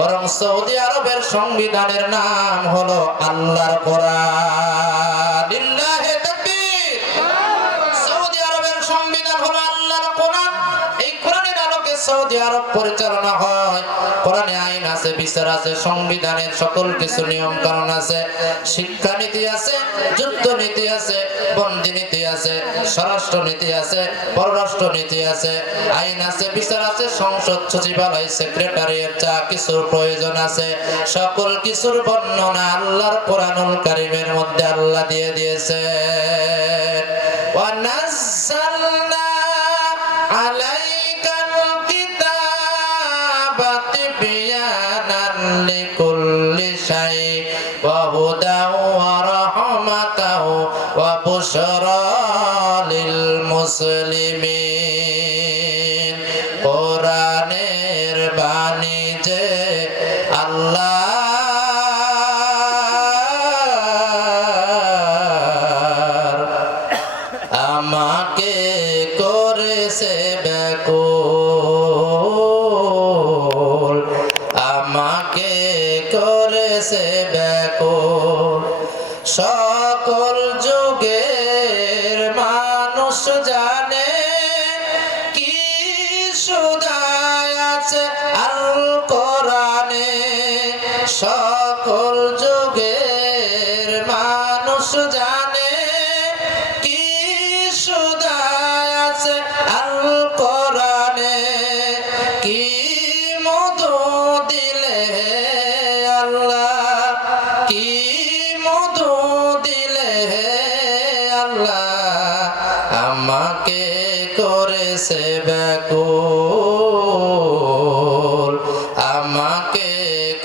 বরং সৌদি আরবের সংবিধানের নাম হলো আল্লাহর কোরআন। লিল্লাহি তাকবীর। সৌদি আরবের সংবিধান হলো আল্লাহর কোরআন। এই কোরআনের আলোকে সৌদি আরব পরিচালনা হয়। কোরআনে আইন আছে, বিচার আছে, সংবিধানের সকল কিছু নিয়ম কানুন আছে, শিক্ষা নীতি আছে, যুদ্ধ নীতি আছে, বন্দী নীতি আছে, স্বরাষ্ট্র নীতি আছে, পররাষ্ট্র নীতি আছে, আইন আছে, বিচার আছে, সংসদ সচিবালয় সেক্রেটারিয়েট যা কিছুর প্রয়োজন আছে সকল কিছুর বর্ণনা আল্লাহর কোরআনুল কারীমের মধ্যে আল্লাহ দিয়ে দিয়েছে। ওয়া নাযালনা আলাইকাল কিতাবা তিবয়ানান লিকুল্লি শাই ওয়া হুদাও ওয়া রাহমাতাও ওয়া বুশরা লিল মুসলিমিন। কোরআনের বাণী যে আল্লাহ আমাকে করেছে ব্যাকুল, আমাকে করেছে ব্যাকুল। সকল যুগের মানুষ জানে কি সুদায় আছে আল কোরআনে। সকল যুগের মানুষ জানে কি সুদায় আছে আল কোরআনে। কি মধু দিলে আল্লাহ, কি মধু দিলে আল্লাহ আমাকে করেছে ব্যাকুল, আমাকে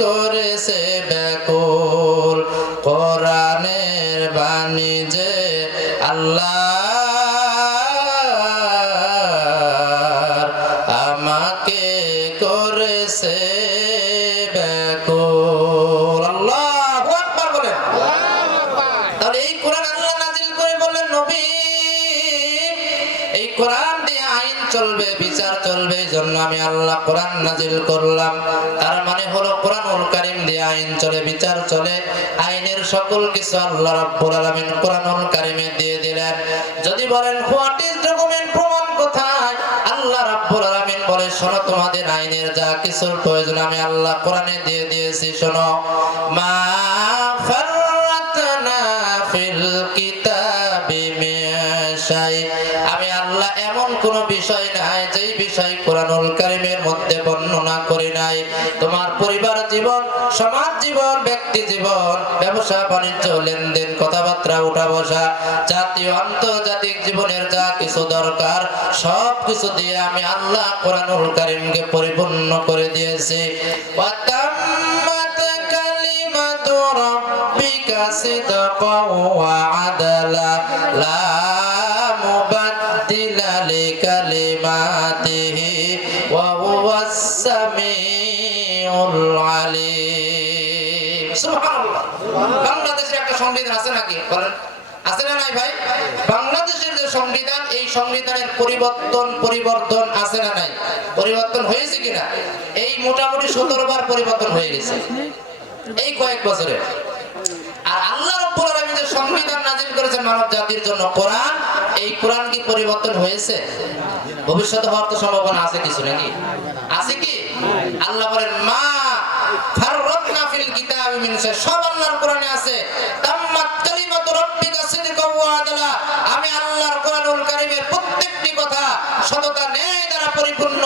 করেছে ব্যাকুল। কোরআনের বাণী যে আল্লাহ আমাকে করেছে ব্যাকুল। আল্লাহু আকবার বলেন। তাহলে এই কোরআন আল্লাহ নাযিল করে বললেন নবী এই কোরআন দিয়ে আইন চলবে, বিচার চলবে, এজন্য আমি আল্লাহ কোরআন নাযিল করলাম। তার মানে হলো কোরআনুল কারীম দিয়ে আইন চলে, বিচার চলে, আইনের সকল কিছু আল্লাহ রাব্বুল আলামিন কোরআনুল কারীমে দিয়ে দিলেন। যদি বলেন হোয়াট ইজ ডকুমেন্ট, প্রমাণ কোথায়? আল্লাহ রাব্বুল আলামিন বলে শোনো, তোমাদের আইনের যা কিছুর প্রয়োজন আমি আল্লাহ কোরআনে দিয়ে দিয়েছি। শোনো, মা ফাররাতনা ফিল কিতাবি মিন শাই। আমি আল্লাহ এমন কোন বিষয় নাই যেই বিষয় কোরআনুল কারীমের মধ্যে বর্ণনা করি নাই। তোমার পরিবার জীবন, সমাজ জীবন, ব্যক্তি জীবন, ব্যবসা বাণিজ্য, লেনদেন, কথাবার্তা, উঠা বসা, জাতীয় আন্তর্জাতিক জীবনের যা কিছু দরকার সব কিছু দিয়ে আমি আল্লাহ কোরআনুল কারীমকে পরিপূর্ণ করে দিয়েছি। ওয়া তাম্মাত কালিমাতু রাব্বিকা সিদকাও ওয়া আদালা লা মুবাদদিলা লিকালিমাতিহি ওয়া হুয়াস সামিউল আলিম। সুবহানাল্লাহ। বাংলাদেশে একটা সংবিধান আছে নাকি বলেন? আছে না নাই ভাই? বাংলাদেশের যে সংবিধান, এই সংবিধানের পরিবর্তন আছে না নাই? পরিবর্তন হয়েছে কিনা? এই মোটামুটি 17 বার পরিবর্তন হয়ে গেছে এই কয়েক বছরে। আর আল্লাহ রাব্বুল আলামিন যে সংবিধান নাযিল করেছেন মানব জাতির জন্য কোরআন, এই কোরআন কি পরিবর্তন হয়েছে? ভবিষ্যতে হওয়ার তো সম্ভাবনা আছে কিছু নাকি? আছে কি? আল্লাহ বলেন মা ফাররাতনা ফিল কিতাবি মিন শাই। সব আল্লাহর কোরআনে আছে। তাম্মাত কালিমাতু রাব্বিকা সিদকাও ওয়া আদালা। আমি আল্লাহর কোরআনুল কারীমের প্রত্যেকটি কথা সততা ন্যায় দ্বারা পরিপূর্ণ।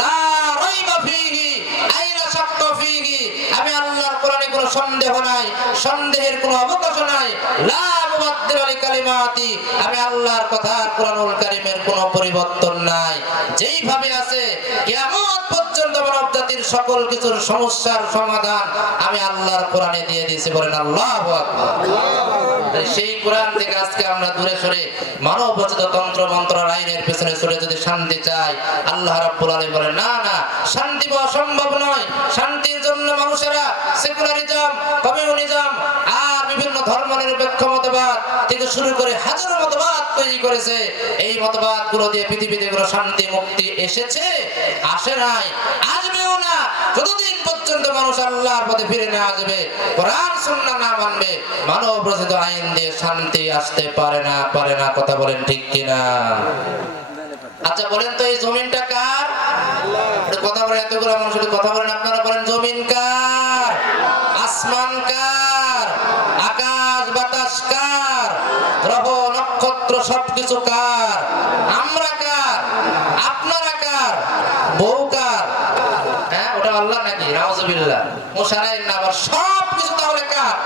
লা রাইবা ফীহি আই লা শাক্কা ফীহি। আমি আল্লাহর কোরআনে কোনো সন্দেহ নাই, সন্দেহের কোনো অবকাশ নাই। লা মুবাদদিলা লিকালিমাতি। আমি আল্লাহর কথা কোরআনুল কারীমের কোনো পরিবর্তন নাই, যেইভাবে আছে কিয়ামত পর্যন্ত মানব জাতির সকল কিছুর সমস্যার সমাধান আমি আল্লাহর কোরআনে দিয়ে দিয়েছি। বলেন আল্লাহু আকবার। সেই কোরআন থেকে আজকে আমরা দূরে সরে মানবরচিত তন্ত্র মন্ত্র আইনের পেছনে ছুটে যদি শান্তি চাই, আল্লাহ রাব্বুল আলামিন বলেন না না, শান্তি পাওয়া সম্ভব নয়। শান্তির জন্য মানুষেরা সেকুলারিজম, কমিউনিজম আর বিভিন্ন ধর্মনিরপেক্ষ মতবাদ থেকে শুরু করে হাজারো মতবাদ তৈরি করেছে। এই মতবাদ গুলো দিয়ে পৃথিবীতে কোনো শান্তি মুক্তি এসেছে? আসে নাই, আসবেও না। যতদিন পর্যন্ত পর্যন্ত মানুষ আল্লাহর পথে ফিরে না আসবে, কোরআন সুন্নাহ না মানবে, মানব রচিত আইন দিয়ে শান্তি আসতে পারে না। কথা বলেন ঠিক কিনা? আচ্ছা বলেন তো এই জমিনটা কার? কথা বলেন, এতগুলো মানুষ কথা বলেন, আপনারা বলেন জমিন কার? আসমান কার? আকাশ বাতাস কার? গ্রহ নক্ষত্র সবকিছু কার? আমরা কার? আপনারা কার? বউ কার? হ্যাঁ, ওটা আল্লাহ নাকি? নাউজুবিল্লাহ। মুশারাইন না, আবার সবকিছু তাহলে কার?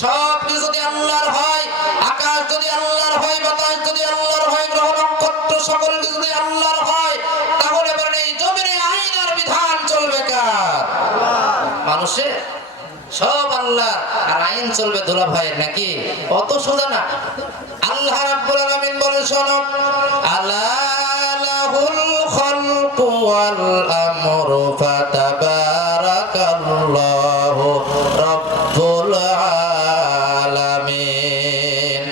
সবকিছু যদি আল্লাহর হয়, আকাশ যদি আল্লাহর হয়, বাতাস যদি আল্লাহর হয়, গ্রহ নক্ষত্র সকল কিছু যদি আল্লাহর হয়, তাহলে বলেন এই জমিনে আইন আর বিধান চলবে কার? মানুষের? সব আল্লাহ, আর আইন চলবে দুলা ভাইয়ের নাকি? অত সোজা না। আল্লাহ রাব্বুল আলামিন বলেন, শোনো, আলা লাহুল খালকু ওয়াল আমরু ফাতাবারাকাল্লাহু রাব্বুল আলামিন।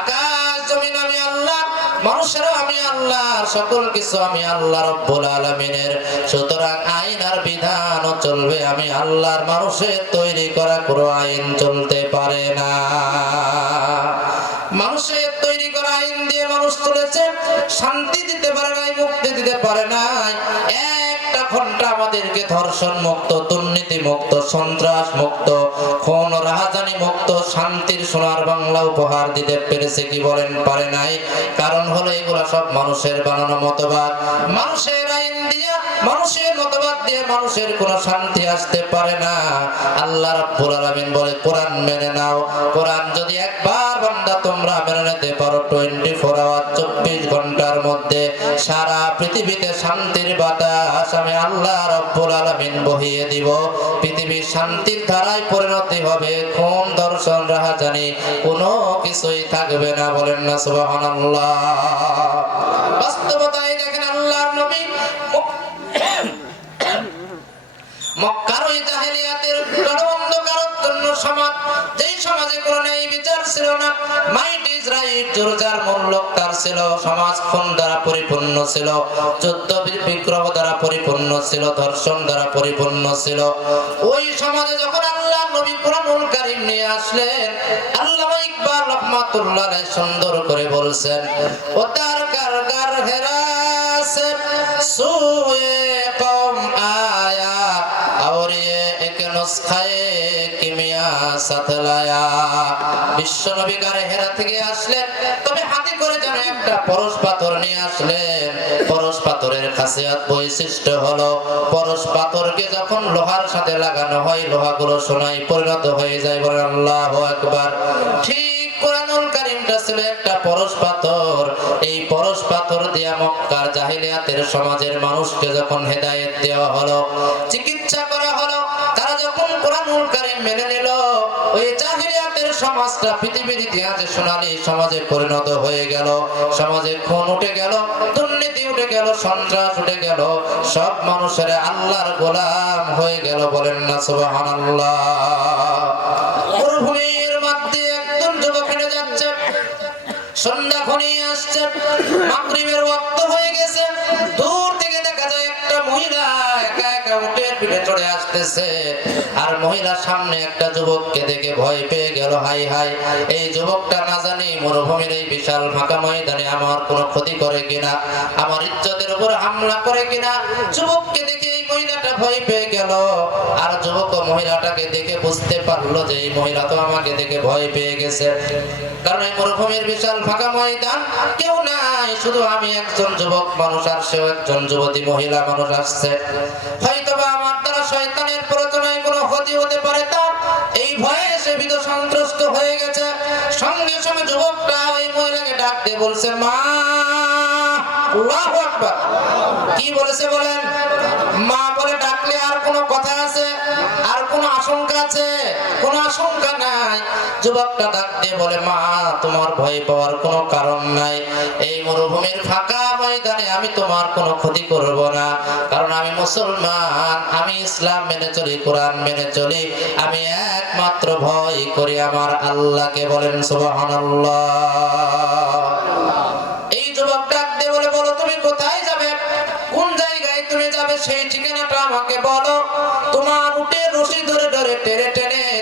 আকাশ জমিন আমি আল্লাহ, মানুষেরা আমি আল্লাহ, সকল কিছু আমি আল্লাহ রাব্বুল আলামিনের। সুতরাং আইন আর বিধানও চলবে আমি আল্লাহর, মানুষের তৈরি করা কোনো আইন চলতে পারে না। মানুষের তৈরি করা আইন দিয়ে মানুষ চলেছে, শান্তি দিতে পারে নাই, মুক্তি দিতে পারে নাই। একটা ঘন্টা আমাদেরকে ধর্ষণ মুক্ত, দুর্নীতি মুক্ত, সন্ত্রাস মুক্ত, খুন রাহাজানি মুক্ত শান্তির সোনার বাংলা উপহার দিতে পেরেছে কি বলেন? পারে নাই। কারণ হলো এগুলা সব মানুষের বানানো মতবাদ। মানুষের আইন দিয়ে, মানুষের মতবাদ দিয়ে মানুষের কোনো শান্তি আসতে পারে না। আল্লাহ রাব্বুল আলামিন বলে, কোরআন মেনে নাও। কোরআন যদি একবার বান্দা তোমরা মেনে নিতে পারো, 24 আওয়ার 24 ঘন্টার মধ্যে সারা পৃথিবীতে শান্তির বাতাস আমি আল্লাহ রাব্বুল আলামিন বহিয়ে দিব। পৃথিবীর শান্তির ধারায় পরিণতি হবে, খুন ধর্ষণ রাহাজানি কোনো কিছুই থাকবে না। বলেন না সুবহানাল্লাহ। বাস্তবতায় দেখেন আল্লাহর নবী মক্কার ওই জাহেলিয়াতের অন্ধকারাচ্ছন্ন সমাজ, যেই সমাজে কোনো ন্যায় বিচার ছিল না, মাইট ইসরাইল জোরজার মূল্যক তার ছিল, সমাজ খুন দ্বারা পরিপূর্ণ ছিল, যুদ্ধ বিগ্রহ দ্বারা পরিপূর্ণ ছিল, ধর্ষণ দ্বারা পরিপূর্ণ ছিল। ওই সমাজে যখন আল্লাহ নবী কোরআনুল কারীম নিয়ে আসলেন, আল্লামা ইকবাল রাহমাতুল্লাহ আলাইহি সুন্দর করে বলছেন, ও তার কারগার হেরাসে সুয়ে কম আয়া और ये एक नुस्खाए किमिया साथ लाया। বিশ্ব নবী গারে হেরা থেকে আসলেন, তবে হাতে করে যেন একটা পরশ পাথর নিয়ে আসলেন। পরশ পাথরের খাসিয়াত বৈশিষ্ট্য হলো, পরশ পাথরকে যখন লোহার সাথে লাগানো হয়, লোহাগুলো সোনায় পরিণত হয়ে যায়। বলেন আল্লাহু আকবার। ঠিক কোরআনুল কারীমটা ছিল একটা পরশ পাথর। এই পরশ পাথর দিয়া মক্কার জাহেলিয়াতের সমাজের মানুষকে যখন হেদায়েত দেওয়া হলো, চিকিৎসা করা হলো, তারা যখন কোরআনুল কারীম মেনে নিল, ওই জাহেলিয়াতের সমাজটা পৃথিবীর ইতিহাসে সোনালী সমাজে পরিণত হয়ে গেল। সমাজে খুন উঠে গেল, দুর্নীতি উঠে গেল, সন্ত্রাস উঠে গেল, সব মানুষেরা আল্লাহর গোলাম হয়ে গেল। বলেন না সুবহানাল্লাহ। মরুভূমির মধ্যে একজন যুবক হেঁটে যাচ্ছে, সন্ধ্যা ঘনিয়ে আসছে, মাগরিবের ওয়াক্ত হয়ে গেছে। দূর থেকে দেখা যায় একটা মহিলা একা একা উটের পিঠে চড়ে আসতেছে, আর মহিলার সামনে একটা যুবককে দেখে ভয় পেয়ে গেল। হাই হাই, এই যুবকটা না জানি মরুভূমির এই বিশাল ফাঁকা ময়দানে আমার কোনো ক্ষতি করে কিনা, আমার ইজ্জতের উপর হামলা করে কিনা। যুবককে দেখে এই মহিলাটা ভয় পেয়ে গেল, আর যুবক মহিলাটাকে দেখে বুঝতে পারলো যে এই মহিলা তো আমাকে দেখে ভয় পেয়ে গেছে, কারণ এই মরুভূমির বিশাল ফাঁকা ময়দান, কেউ নাই, শুধু আমি একজন যুবক মানুষ, আর সেও একজন যুবতী মহিলা মানুষ আসছে। হয়তোবা আমার দ্বারা শয়তানের প্ররোচনায় কোনো ক্ষতি হতে পারে, তার এই ভয়ে সে ভীত সন্ত্রস্ত হয়ে গেছে। সঙ্গে সঙ্গে যুবকটা ওই মহিলাকে ডাক দিয়ে বলছে, মা। আল্লাহু আকবার। কি বলেছে বলেন? মা বলে ডাকলে আর কোনো কথা আছে? আর কোনো আশঙ্কা আছে? কোনো আশঙ্কা নাই। যুবকটা ডাক দিয়ে বলে, মা, তোমার ভয় পাওয়ার কোনো কারণ নাই। এই মরুভূমির ফাঁকা ময়দানে আমি তোমার কোনো ক্ষতি করব না, কারণ আমি মুসলমান, আমি ইসলাম মেনে চলি, কোরআন মেনে চলি, আমি একমাত্র ভয় করি আমার আল্লাহকে। বলেন সুবহানাল্লাহ। এই যুবক ডাক দিয়ে বলে, বলো তুমি কোথায় যাবে, কোন জায়গায় তুমি যাবে, সেই ঠিকানাটা আমাকে বলো। তোমার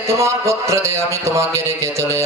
তোমার গোত্রতে আমি তোমাকে রেখে চলে